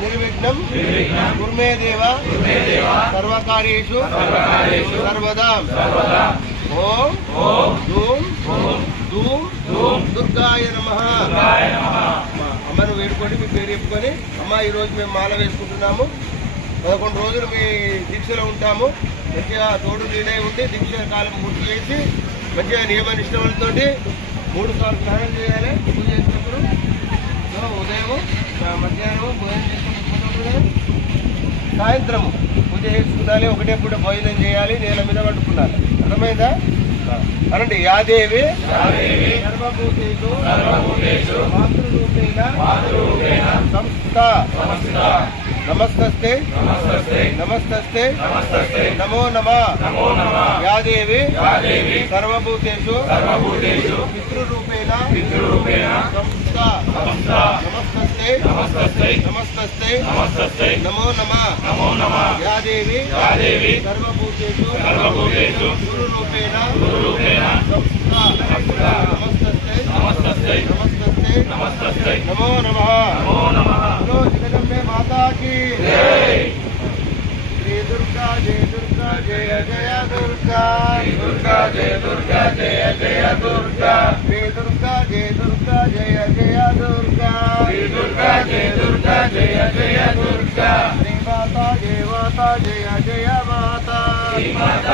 నిర్విఘ్నం కుర్మే దేవ సర్వకార్యేషు సర్వదా ఓం ధూం ధూం దుర్గాయ నమ అమ్మను వేడుకొని మీ పేరు చెప్పుకొని అమ్మ ఈరోజు మేము మాల వేసుకుంటున్నాము. పదకొండు రోజులు మీ దీక్షలో ఉంటాము. మంచిగా తోడు నీడై ఉండి దీక్ష కాలం పూర్తి చేసి మంచిగా నియమ నిష్టములతోటి మూడు సార్లు స్నానం చేయాలి. పూజ చేసినప్పుడు సో ఉదయము మధ్యాహ్నము భోజనం చేసుకున్నప్పుడు సాయంత్రము పూజ చేసుకున్నాలి ఒకటే పూట భోజనం చేయాలి. నేల మీద వండుకున్నాలి అర్థమైందా? అనండి యాదేవి సంస్థ. నమస్తస్తే నమస్తస్తే నమో నమ. యాదేవి సర్వభూతేషు పితృరూపేణ సంస్థ. నమస్తస్తే నమస్తస్తే నమో నమ. యాదేవి సర్వభూతేషు गुरुरूपेण नमो नमः नमो माता की जय जय दुर्गा जय दुर्गा जय जय दुर्गा दुर्गा जय दुर्गा जय जय दुर्गा जय दुर्गा जय दुर्गा जय जय दुर्गा जय दुर्गा जय जय जय जय माता जय माता जय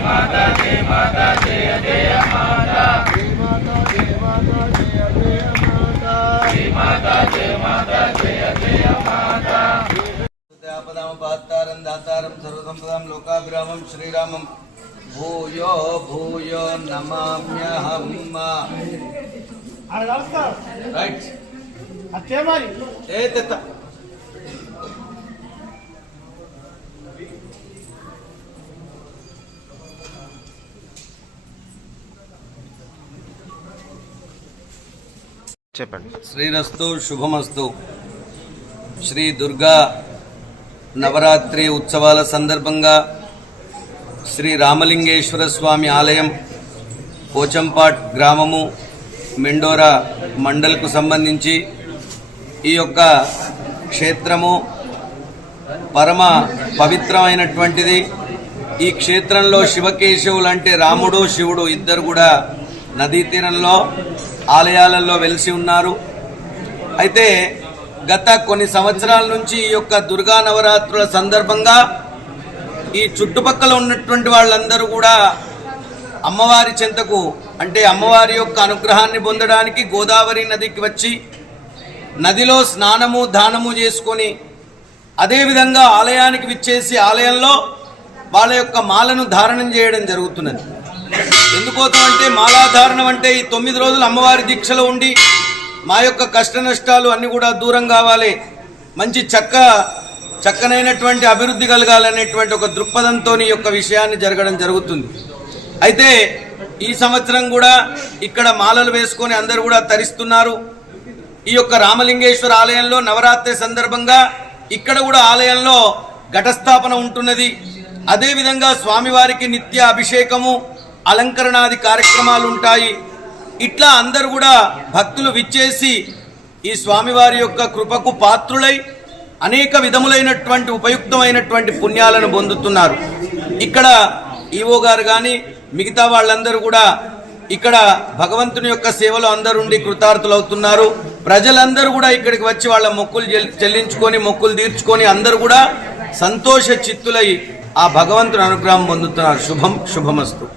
మాతా జయ మాతా జయ జయ మాతా జయ మాతా జయ మాతా జయ జయ మాతా జయ మాతా జయ మాతా జయ జయ మాతా ఆపదాం పాత్తారం దాతారం సర్వసంపదాం లోకాభిరామం శ్రీరామం భూయో భూయో నమామ్యహం రైట్ అత్తే ఏ తెత్త చెప్పండి. శ్రీరస్తు శుభమస్తు. శ్రీ దుర్గా నవరాత్రి ఉత్సవాల సందర్భంగా శ్రీ రామలింగేశ్వర స్వామి ఆలయం పోచంపాట్ గ్రామము మెండోరా మండల్కు సంబంధించి ఈ యొక్క క్షేత్రము పరమ పవిత్రమైనటువంటిది. ఈ క్షేత్రంలో శివకేశవులు అంటే రాముడు శివుడు ఇద్దరు కూడా నదీ తీరంలో ఆలయాలలో వెలిసి ఉన్నారు. అయితే గత కొన్ని సంవత్సరాల నుంచి ఈ యొక్క దుర్గా నవరాత్రుల సందర్భంగా ఈ చుట్టుపక్కల ఉన్నటువంటి వాళ్ళందరూ కూడా అమ్మవారి చెంతకు అంటే అమ్మవారి యొక్క అనుగ్రహాన్ని పొందడానికి గోదావరి నదికి వచ్చి నదిలో స్నానము దానము చేసుకొని అదేవిధంగా ఆలయానికి విచ్చేసి ఆలయంలో వాళ్ళ యొక్క మాలను ధారణం చేయడం జరుగుతున్నది. ఎందుకోసం అంటే మాలాధారణం అంటే ఈ తొమ్మిది రోజులు అమ్మవారి దీక్షలో ఉండి మా యొక్క కష్ట నష్టాలు అన్నీ కూడా దూరం కావాలి. మంచి చక్క చక్కనైనటువంటి అభివృద్ధి కలగాలనేటువంటి ఒక దృక్పథంతో ఈ యొక్క విషయాన్ని జరగడం జరుగుతుంది. అయితే ఈ సంవత్సరం కూడా ఇక్కడ మాలలు వేసుకొని అందరూ కూడా తరిస్తున్నారు. ఈ యొక్క రామలింగేశ్వర ఆలయంలో నవరాత్రి సందర్భంగా ఇక్కడ కూడా ఆలయంలో ఘటస్థాపన ఉంటున్నది. అదేవిధంగా స్వామివారికి నిత్య అభిషేకము అలంకరణాది కార్యక్రమాలు ఉంటాయి ఇట్లా అందరూ కూడా భక్తులు విచ్చేసి ఈ స్వామివారి యొక్క కృపకు పాత్రులై అనేక విధములైనటువంటి ఉపయుక్తమైనటువంటి పుణ్యాలను పొందుతున్నారు. ఇక్కడ ఈవో గారు కానీ మిగతా వాళ్ళందరూ కూడా ఇక్కడ భగవంతుని యొక్క సేవలో అందరూ ఉండి కృతార్థులవుతున్నారు. ప్రజలందరూ కూడా ఇక్కడికి వచ్చి వాళ్ళ మొక్కులు చెల్- చెల్లించుకొని మొక్కులు తీర్చుకొని అందరూ కూడా సంతోష చిత్తులై ఆ భగవంతుని అనుగ్రహం పొందుతున్నారు. శుభం శుభమస్తు.